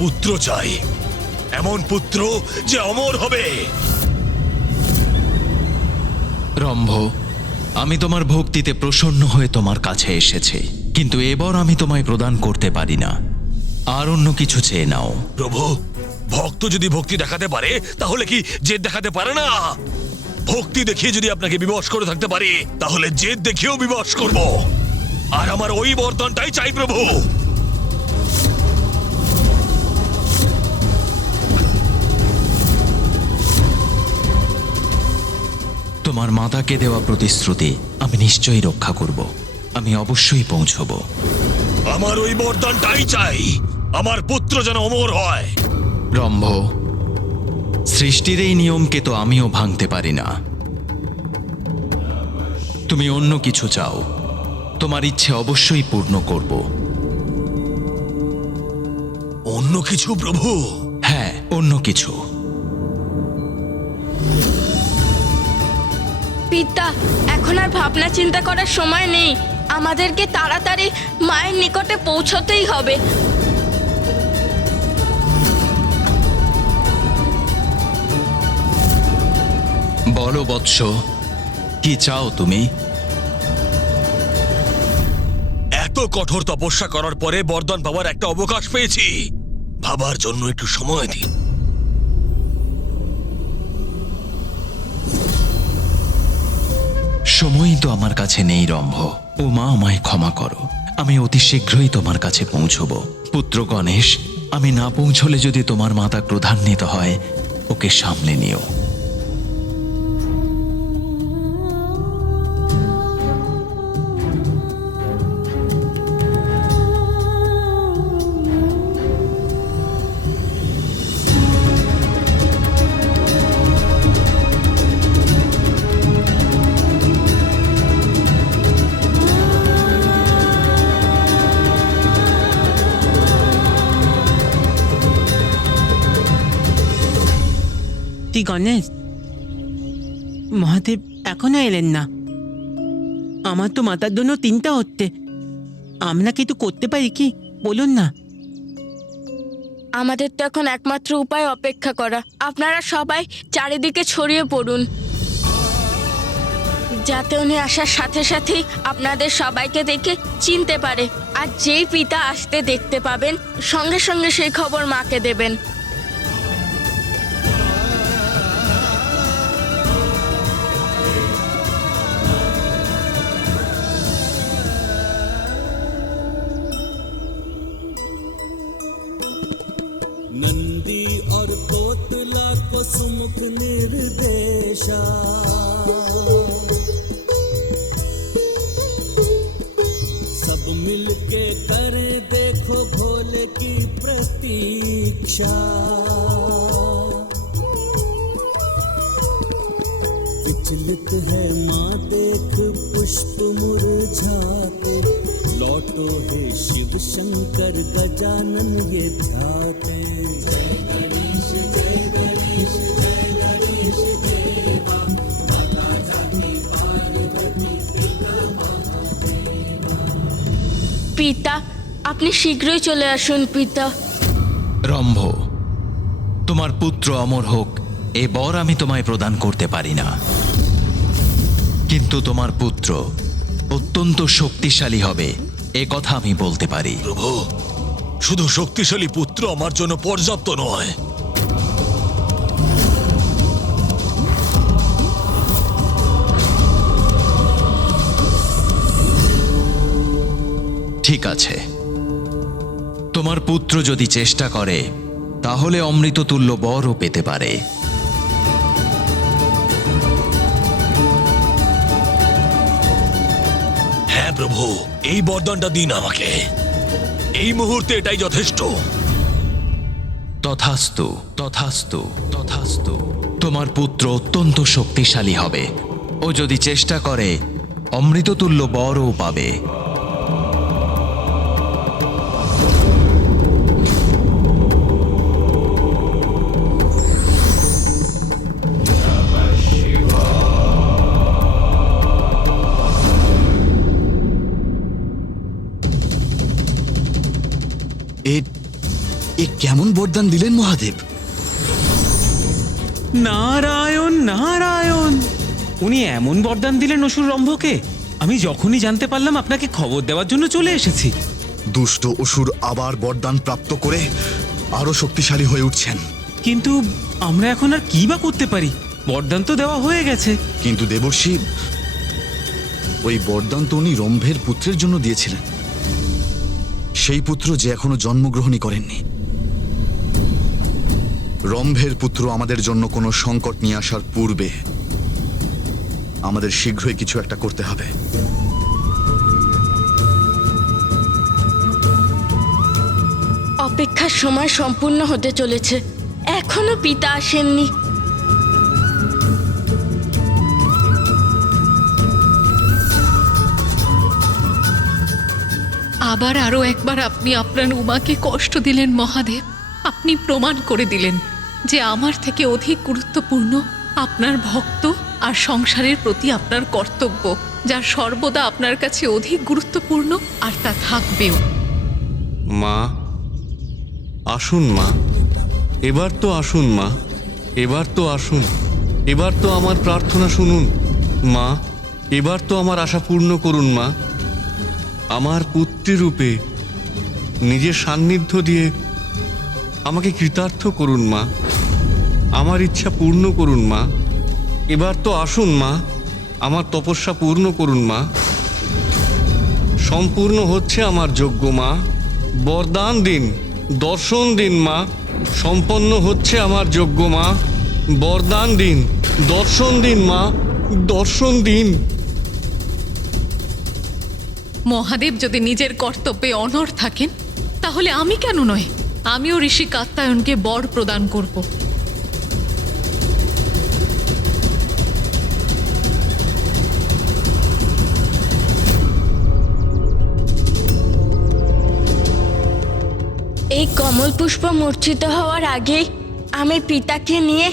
পুত্র চাই, এমন পুত্র যে অমর হবে। রম্ভ, আমি তোমার ভক্তিতে প্রসন্ন হয়ে তোমার কাছে এসেছি, কিন্তু এবার আমি তোমায় প্রদান করতে পারি না। আর অন্য কিছু চেয়ে নাও। প্রভু, ভক্ত যদি ভক্তি দেখাতে পারে তাহলে কি জেদ দেখাতে পারে না? ভক্তি দেখিয়ে যদি আপনাকে বিবশ করে থাকতে পারি তাহলে জেদ দেখিয়েও বিবশ করব। আর আমার ওই বরদানটাই চাই প্রভু। তোমার মাতাকে দেওয়া প্রতিশ্রুতি আমি নিশ্চয়ই রক্ষা করব। আমি অবশ্যই পৌঁছব। আমার ওই বরদানটাই চাই, আমার পুত্র যেন অমর হয়। রম্ভ, সৃষ্টির এই নিয়মকে তো আমিও ভাঙতে পারি না। তুমি অন্য কিছু চাও, তোমার ইচ্ছে অবশ্যই পূর্ণ করব। অন্য কিছু প্রভু? হ্যাঁ, অন্য কিছু। পিতা, এখন আর ভাবনা চিন্তা করার সময় নেই। আমাদেরকে তাড়াতাড়ি মায়ের নিকটে পৌঁছতেই হবে। বলো বৎস, কি চাও তুমি? এত কঠোর তপস্যা করার পরে বরদান পাওয়ার একটা অবকাশ পেয়েছি, ভাবার জন্য একটু সময় দিন। সময়ই তো আমার কাছে নেই রম্ভ। ও মা, আমায় ক্ষমা করো, আমি অতি শীঘ্রই তোমার কাছে পৌঁছব। পুত্র গণেশ, আমি না পৌঁছলে যদি তোমার মাতা ক্রোধান্বিত হয়, ওকে সামলে নিও। গণেশ, মহাদেব এখনো এলেন না। আমার তো মাতার জন্য চিন্তা হচ্ছে। আমরা কিছু করতে পারি কি বলুন না? আমাদের তো এখন একমাত্র উপায় অপেক্ষা করা। আপনারা সবাই চারিদিকে ছড়িয়ে পড়ুন, যাতে উনি আসার সাথে সাথেই আপনাদের সবাইকে দেখে চিনতে পারে। আর যেই পিতা আসতে দেখতে পাবেন, সঙ্গে সঙ্গে সেই খবর মাকে দেবেন। नंदी और कोतला को सुमुख निर्देशा, सब मिलके करे देखो भोले की प्रतीक्षा। विचलित है माँ देख पुष्प मुरझाते, लौटो हे शिव शंकर गजानन ये ध्याते। जय गणेश जय गणेश जय गणेश देवा, माता जाति पार्वती पिता महादेवा। পিতা, আপনি শীঘ্রই চলে আসুন পিতা। রম্ভ, তোমার পুত্র অমর হোক এ বর আমি তোমায় প্রদান করতে পারি না, কিন্তু তোমার পুত্র অত্যন্ত শক্তিশালী হবে এ কথা আমি বলতে পারি। প্রভু, শুধু শক্তিশালী পুত্র আমার জন্য পর্যাপ্ত নয়। ঠিক আছে, তোমার পুত্র যদি চেষ্টা করে তাহলে অমৃততুল্য বরও পেতে পারে। হ্যাঁ প্রভু, এই বরদানটা দিন আমাকে। এই মুহূর্তে এটাই যথেষ্ট। তথাস্তু তথাস্তু তথাস্তু। তোমার পুত্র অত্যন্ত শক্তিশালী হবে। ও যদি চেষ্টা করে অমৃততুল্য বরও পাবে। কেমন বরদান দিলেন মহাদেব? নারায়ণ নারায়ণ, উনি এমন বরদান দিলেন অসুর রম্ভকে, আমি যখনই জানতে পারলাম আপনাকে খবর দেওয়ার জন্য চলে এসেছি। দুষ্ট অসুর আবার বরদান প্রাপ্ত করে আরো শক্তিশালী হয়ে উঠছেন। কিন্তু আমরা এখন আর কি বা করতে পারি? বরদান তো দেওয়া হয়ে গেছে। কিন্তু দেবর্ষি, ওই বরদান তো উনি রম্ভের পুত্রের জন্য দিয়েছিলেন, সেই পুত্র যে এখনো জন্মগ্রহণই করেননি। রম্ভের পুত্র আমাদের জন্য কোনো সংকট নিয়ে আসার পূর্বে আমাদের শীঘ্রই কিছু একটা করতে হবে। অপেক্ষার সময় সম্পূর্ণ হতে চলেছে, এখনো পিতা আসেননি। আবার আরো একবার আপনি আপনার উমাকে কষ্ট দিলেন মহাদেব। আপনি প্রমাণ করে দিলেন যে আমার থেকে অধিক গুরুত্বপূর্ণ আপনার ভক্ত আর সংসারের প্রতি আপনার কর্তব্য, যা সর্বদা আপনার কাছে অধিক গুরুত্বপূর্ণ, আর তা থাকবেও। মা, আসুন মা, এবার তো আসুন মা, এবার তো আসুন, এবার তো আমার প্রার্থনা শুনুন মা, এবার তো আমার আশা পূর্ণ করুন মা। আমার পুত্রী রূপে নিজের সান্নিধ্য দিয়ে আমাকে কৃতার্থ করুন মা, আমার ইচ্ছা পূর্ণ করুন মা। এবার তো আসুন মা, আমার তপস্যা পূর্ণ করুন মা। সম্পূর্ণ হচ্ছে আমার যজ্ঞ মা, বরদান দিন, দর্শন দিন মা। সম্পন্ন হচ্ছে আমার যজ্ঞ মা, বরদান দিন, দর্শন দিন মা, দর্শন দিন। মহাদেব যদি নিজের কর্তব্যে অনড় থাকেন, তাহলে আমি কেন নয়? আমিও ঋষি কাত্যায়নকে বর প্রদান করব। এই কমল পুষ্প মূর্ছিত হওয়ার আগেই আমি পিতাকে নিয়ে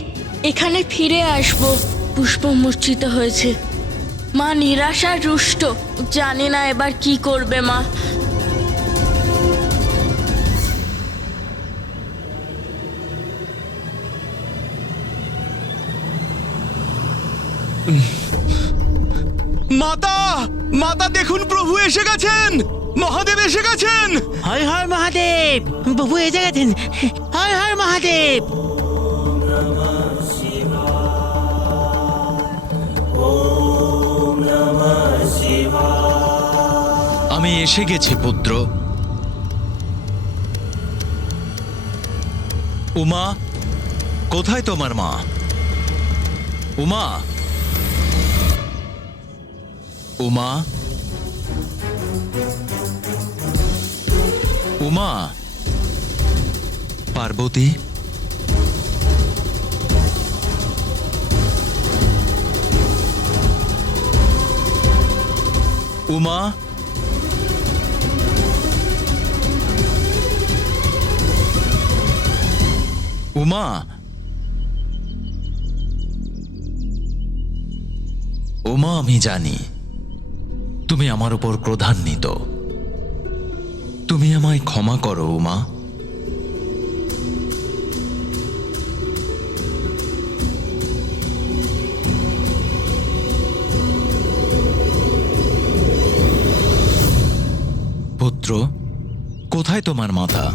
এখানে ফিরে আসব। পুষ্প মূর্ছিত হয়েছে, মা নিরাশা রুষ্ট, জানি না এবার কি করবে মা। মাতা, মাতা দেখুন, প্রভু এসে গেছেন, মহাদেব এসে গেছেন। হর হর মহাদেব, প্রভু এসে গেছেন। হর হর মহাদেব। আমি এসে গেছি পুত্র। উমা, কোথায় তোমার মা? উমা, উমা, উমা, পার্বতী, উমা, উমা, উমা, আমি জানি তুমি আমার উপর ক্রোধান্বিত। তুমি আমায় ক্ষমা করো উমা। পুত্র, কোথায় তোমার মাতা?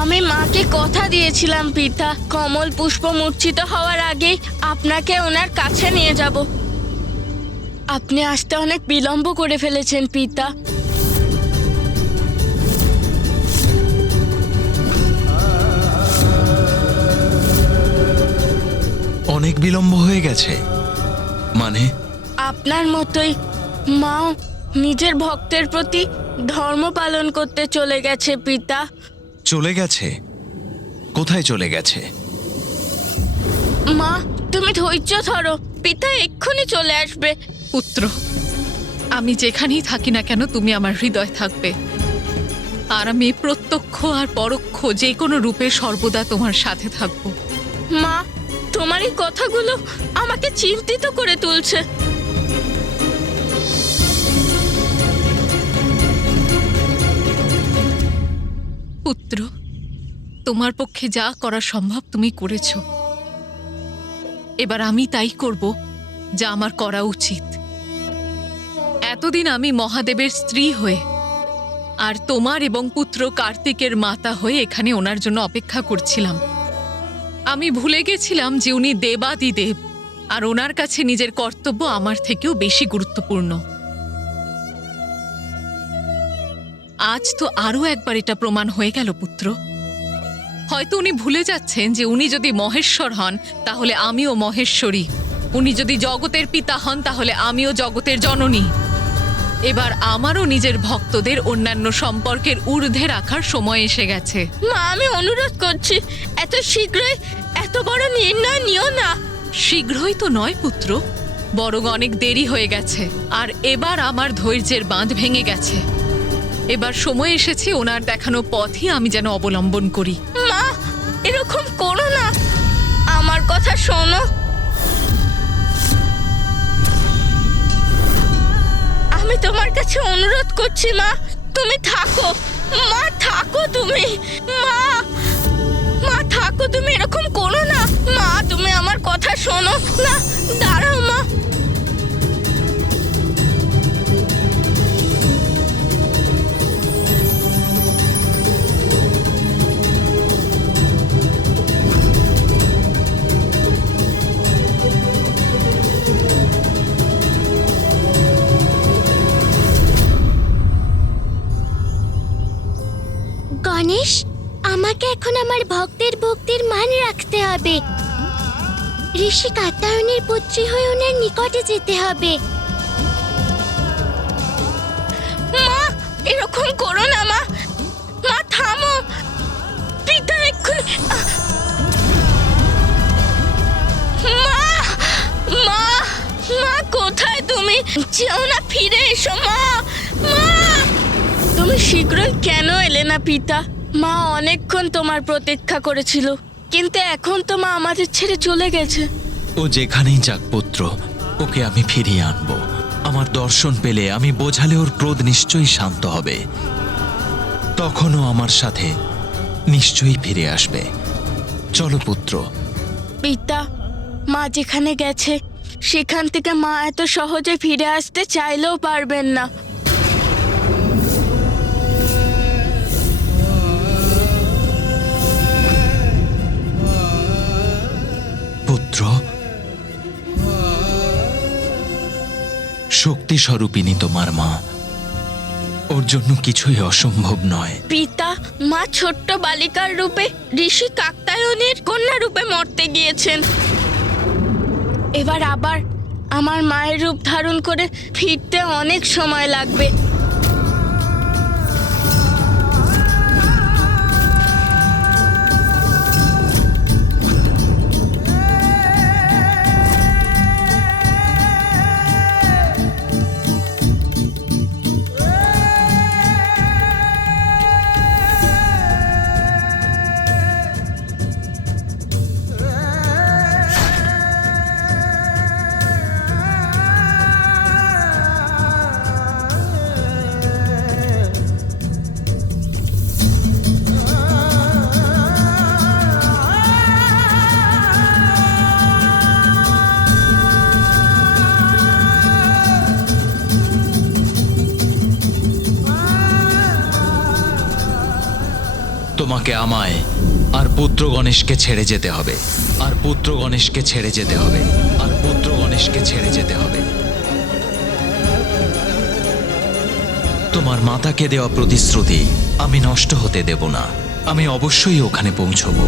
আমি মাকে কথা দিয়েছিলাম পিতা, কমল পুষ্প মূর্ছিত হওয়ার আগেই আপনাকে ওনার কাছে নিয়ে যাব। আপনি আসতে অনেক বিলম্ব করে ফেলেছেন পিতা। অনেক বিলম্ব হয়ে গেছে মানে? আপনার মতোই মাও নিজের ভক্তের প্রতি ধর্ম পালন করতে চলে গেছে পিতা। চলে গেছে? কোথায় চলে গেছে? মা, তুমি ধৈর্য ধরো, পিতা এক্ষুনি চলে আসবে। পুত্র, আমি যেখানেই থাকি না কেন তুমি আমার হৃদয় থাকবে, আর আমি প্রত্যক্ষ আর পরোক্ষ যে কোনো রূপে সর্বদা তোমার সাথে থাকবো। মা, তোমার এই কথাগুলো আমাকে চিন্তিত করে তুলছে। পুত্র, তোমার পক্ষে যা করা সম্ভব তুমি করেছ। এবার আমি তাই করব যা আমার করা উচিত। এতদিন আমি মহাদেবের স্ত্রী হয়ে আর তোমার এবং পুত্র কার্তিকের মাতা হয়ে এখানে ওনার জন্য অপেক্ষা করছিলাম। আমি ভুলে গেছিলাম যে উনি দেবাদিদেব, আর ওনার কাছে নিজের কর্তব্য আমার থেকেও বেশি গুরুত্বপূর্ণ। আজ তো আরও একবার এটা প্রমাণ হয়ে গেল পুত্র। হয়তো উনি ভুলে যাচ্ছেন যে উনি যদি মহেশ্বর হন তাহলে আমিও মহেশ্বরী, উনি যদি জগতের পিতা হন তাহলে আমিও জগতের জননী। এবার আমারও নিজের ভক্তদের অন্যান্য সম্পর্কের ঊর্ধ্বে রাখার সময় এসে গেছে। মা, আমি অনুরোধ করছি, এত শীঘ্রই এত বড় নির্ণয় নিও না। শীঘ্রই তো নয় পুত্র, বরং অনেক দেরি হয়ে গেছে। আর এবার আমার ধৈর্যের বাঁধ ভেঙে গেছে। এবার সময় এসেছে ওনার দেখানো পথই আমি যেন অবলম্বন করি। মা, এরকম করো না, আমার কথা শোনো। আমি তোমার কাছে অনুরোধ করছি মা, তুমি থাকো। মা থাকো তুমি, মা মা থাকো তুমি, এরকম করো না। মা তুমি আমার কথা শোনো না, দাঁড়াও মা। গণেশ, আমাকে এখন আমার ভক্তের ভক্তির মান রাখতে হবে। ঋষি কাত্যায়নের পুত্রী হয়ে ওনার নিকটে যেতে হবে। মা এরকম করো না মা, মা থামো। পিতা এক্ষুনি। মা মা মা কোথায় তুমি? যেও না, ফিরে এসো মা। মা তুমি শীঘ্রই কেন এলে না পিতা? মা অনেকক্ষণ তোমার প্রতীক্ষা করেছিল, কিন্তু এখন তো মা আমাদের ছেড়ে চলে গেছে। ও যেখানেই যাক পুত্র, ওকে আমি ফিরিয়ে আনবো। আমার দর্শন পেলে আমি বোঝালে ওর ক্রোধ নিশ্চয়ই শান্ত হবে, তখনও আমার সাথে নিশ্চয়ই ফিরে আসবে। চলো পুত্র। পিতা, মা যেখানে গেছে সেখান থেকে মা এত সহজে ফিরে আসতে চাইলেও পারবেন না। পুত্র, শক্তি স্বরূপিনী তোমার মা, ওর জন্য কিছুই অসম্ভব নয়। পিতা, মা ছোট্ট বালিকার রূপে ঋষি কাত্যায়নের কন্যা রূপে মরতে গিয়েছেন। এবার আবার আমার মায়ের রূপ ধারণ করে ফিরতে অনেক সময় লাগবে। তোমাকে আমায় আর পুত্র গণেশকে ছেড়ে যেতে হবে, আর পুত্র গণেশকে ছেড়ে যেতে হবে, আর পুত্র গণেশকে ছেড়ে যেতে হবে। তোমার মাতাকে দেওয়া প্রতিশ্রুতি আমি নষ্ট হতে দেব না। আমি অবশ্যই ওখানে পৌঁছবো।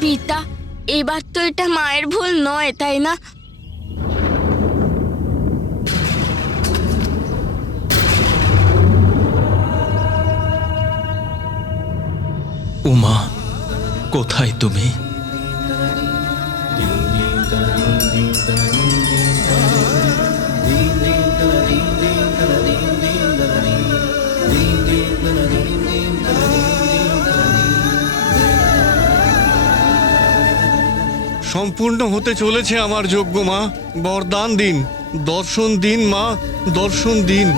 পিতা, এবার তো এটা মায়ের ভুল নয়, তাই না? উমা, কোথায় তুমি? সম্পূর্ণ হতে চলেছে আমার যজ্ঞ মা। বরদান দিন, দর্শন দিন মা, দর্শন দিন।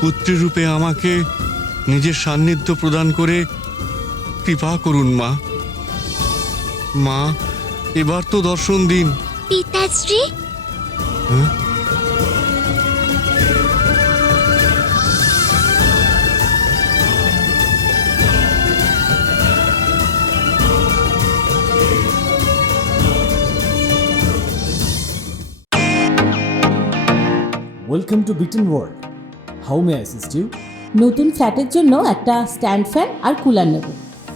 পুত্রী রূপে আমাকে নিজের সান্নিধ্য প্রদান করে কৃপা করুন মা। মা, এবার তো দর্শন দিন। পিতাশ্রী, হ্যাঁ? Welcome to bitten world. How may assist you? নতুন ফ্ল্যাটের জন্য একটা স্ট্যান্ড ফ্যান আর কুলার নেব।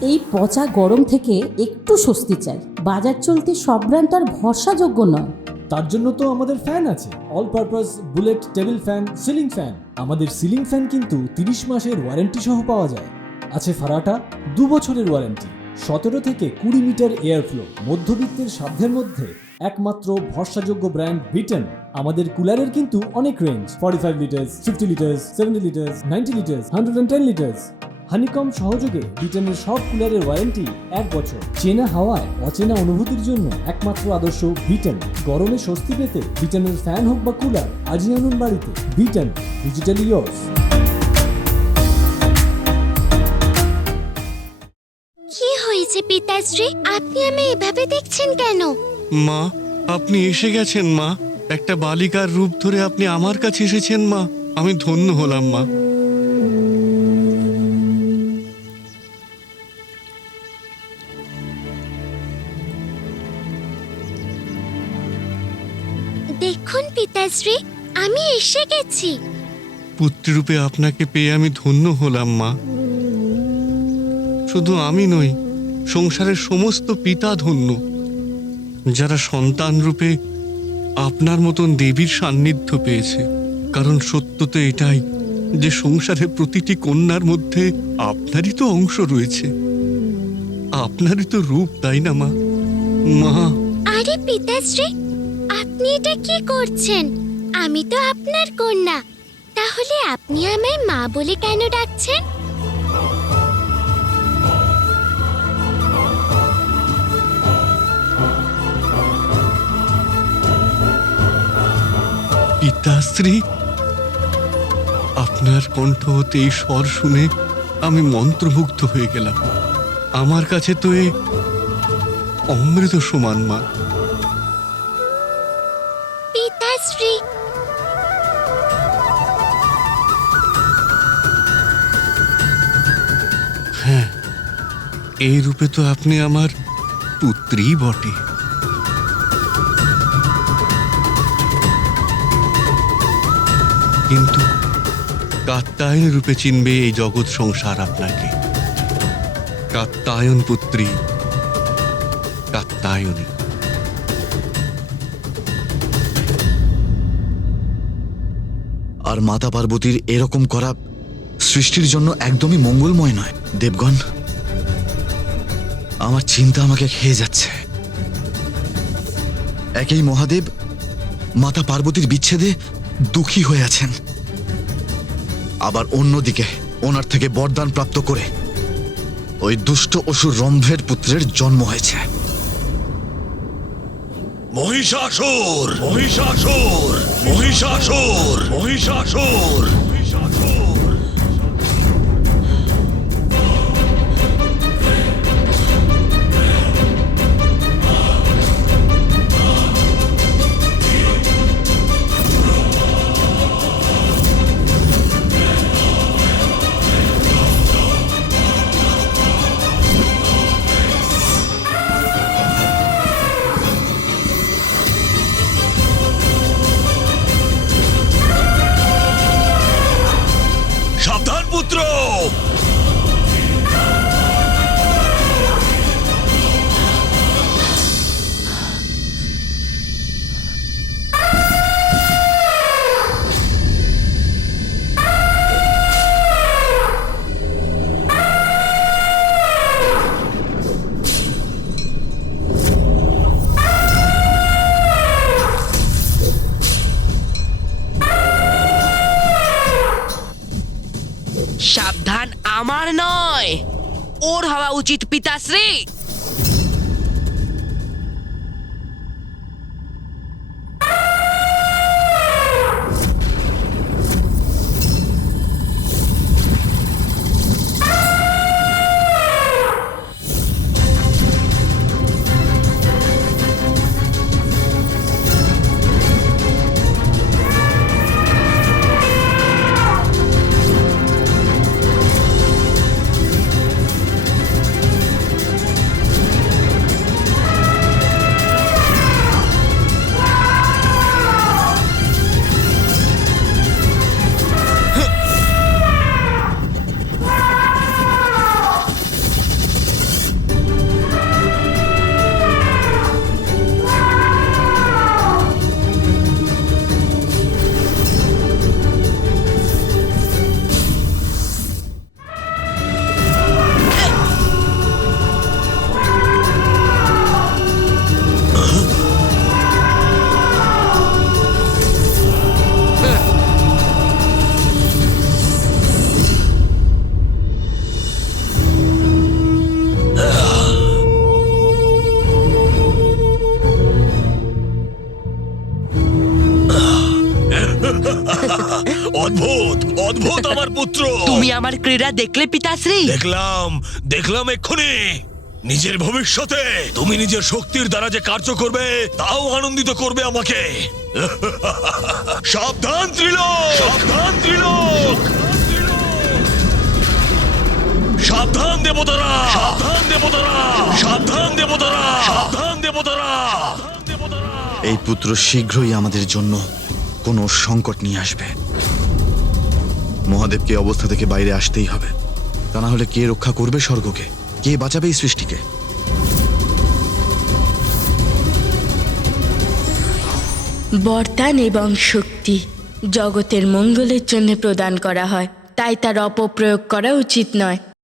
এই পচা গরম থেকে একটু স্বস্তি চাই। বাজার চলতে সব ব্র্যান্ড আর ভরসাযোগ্য নয়। তার জন্য তো আমাদের ফ্যান আছে, all purpose bullet table fan, ceiling fan. আমাদের সিলিং ফ্যান কিন্তু 30 মাসের ওয়ারেন্টি সহ পাওয়া যায়। আছে ফারাটা 2 বছরের ওয়ারেন্টি, 17 থেকে 20 মিটার এয়ার ফ্লো, মধ্যবিত্তের সাধ্যের মধ্যে একমাত্র ভরসাযোগ্য ব্র্যান্ড বিটেন। আমাদের কুলারের কিন্তু অনেক range, 45 litres, 50 litres, 70 litres, 90 litres, 110 litres. Honeycomb সহযোগে বিটেনের সব কুলারের ওয়ারেন্টি 1 বছর। চেনা হাওয়ায় অচেনা অনুভূতির জন্য একমাত্র আদর্শ বিটেন। গরমে স্বস্তি পেতে বিটেনের ফ্যান হোক বা কুলার আজই আনুন বাড়িতে। Beaten, digitally yours. কি হয়েছে পিতাশ্রী? আপনি আমায় এভাবে দেখছেন কেন? মা, আপনি এসে গেছেন মা। একটা বালিকার রূপ ধরে আপনি আমার কাছে এসেছেন মা। আমি ধন্য হলাম মা। দেখুন পিতাশ্রী, আমি এসে গেছি। পুত্ররূপে আপনাকে পেয়ে আমি ধন্য হলাম মা। শুধু আমি নই, সংসারের সমস্ত পিতা ধন্য, যারা সন্তান রূপে আপনার মতন দেবীর সান্নিধ্য পেয়েছে। কারণ সত্য তো এটাই যে সংসারের প্রতিটি কন্যার মধ্যে আপনারই তো অংশ রয়েছে, আপনারই তো রূপ, তাই না মা? মা, আরে পিতাশ্রী, আপনি এটা কি করছেন? আমি তো আপনার কন্যা, তাহলে আপনি আমায় মা বলে কেন ডাকছেন? পিতাশ্রী, আপনার কণ্ঠ হতে এই স্বর শুনে আমি মন্ত্রমুগ্ধ হয়ে গেলাম। আমার কাছে তো এ অমৃত সমান মা। পিতাশ্রী, হ্যাঁ, এই রূপে তো আপনি আমার পুত্রী বটে। কিন্তু কাত্যায়ন রূপে চিনবে এই জগৎ সংসার আপনাকে। কাত্যায়ন পুত্রী, কাত্যায়নী। আর মাতা পার্বতীর এরকম করা সৃষ্টির জন্য একদমই মঙ্গলময় নয়। দেবগণ, আমার চিন্তা আমাকে খেয়ে যাচ্ছে। একেই মহাদেব মাতা পার্বতীর বিচ্ছেদে দুঃখী হয়ে আছেন, আবার অন্যদিকে ওনার থেকে বরদান প্রাপ্ত করে ওই দুষ্ট অসুর রম্ভের পুত্রের জন্ম হয়েছে। মহিষাসুর, মহিষাসুর, মহিষাসুর, মহিষাসুর, মহিষাসুর। পিতাশ্রী। অদ্ভুত অদ্ভুত আমার পুত্র। তুমি আমার ক্রীড়া দেখলে পিতাশ্রী? দেখলাম এক্ষুনি। নিজের ভবিষ্যতে তুমি নিজের শক্তির দ্বারা যে কার্য করবে তাও আনন্দিত করবে আমাকে। সাবধান ত্রিলোক, সাবধান ত্রিলোক, সাবধান দেবতারা, সাবধান দেবতারা, সাবধান দেবতারা, সাবধান দেবতারা। এই পুত্র শীঘ্রই আমাদের জন্য কোনো সংকট নিয়ে আসবে। মহাদেবকে এই অবস্থা থেকে বাইরে আসতেই হবে, তা না হলে কে রক্ষা করবে স্বর্গকে, কে বাঁচাবে এই সৃষ্টিকে? বরদান এবং শক্তি জগতের মঙ্গলের জন্য প্রদান করা হয়, তাই তার অপপ্রয়োগ করা উচিত নয়।